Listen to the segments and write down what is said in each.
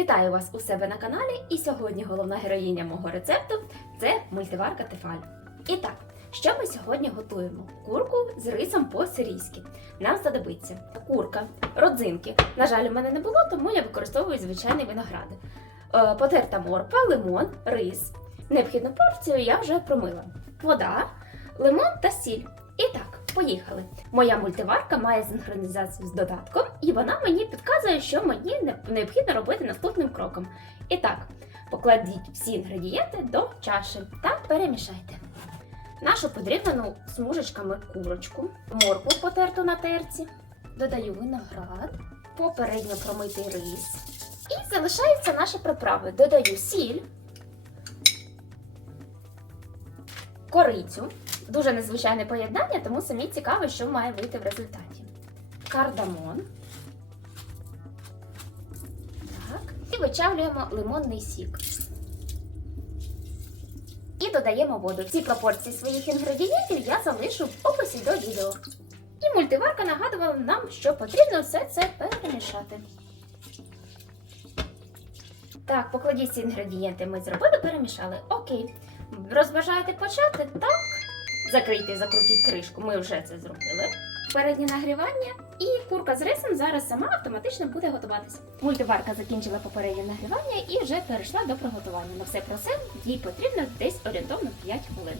Вітаю вас у себе на каналі, і сьогодні головна героїня мого рецепту це мультиварка Тефаль. І так, що ми сьогодні готуємо? Курку з рисом по-сирійськи. Нам знадобиться курка, родзинки. На жаль, у мене не було, тому я використовую звичайний виноград. Е, Потерта морква, лимон, рис. Необхідну порцію я вже промила. Вода, лимон та сіль. Поїхали. Моя мультиварка має синхронізацію з додатком, і вона мені підказує, що мені необхідно робити наступним кроком. І так, покладіть всі інгредієнти до чаші та перемішайте. Нашу подрібнену смужечками курочку, моркву потерту на терці, додаю виноград, попередньо промитий рис. І залишаються наші приправи. Додаю сіль, корицю. Дуже незвичайне поєднання, тому самі цікаво, що має вийти в результаті. Кардамон. Так. І вичавлюємо лимонний сік. І додаємо воду. Ці пропорції своїх інгредієнтів я залишу в описі до відео. І мультиварка нагадувала нам, що потрібно все це перемішати. Так, покладіть ці інгредієнти ми зробили, перемішали. Окей. Розбажаєте почати? Так. Закрийте, закрутіть кришку. Ми вже це зробили. Переднє нагрівання і курка з рисом зараз сама автоматично буде готуватися. Мультиварка закінчила попереднє нагрівання і вже перейшла до приготування. На все про все їй потрібно десь орієнтовно 5 хвилин.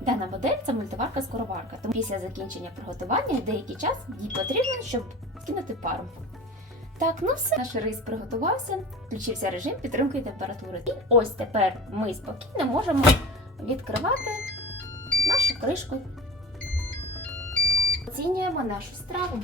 Дана модель це мультиварка скороварка, тому після закінчення приготування деякий час їй потрібно, щоб скинути пару. Так, ну все, наш рис приготувався, включився режим підтримки температури. І ось тепер ми спокійно можемо відкривати нашу кришку. Оцінюємо нашу страву.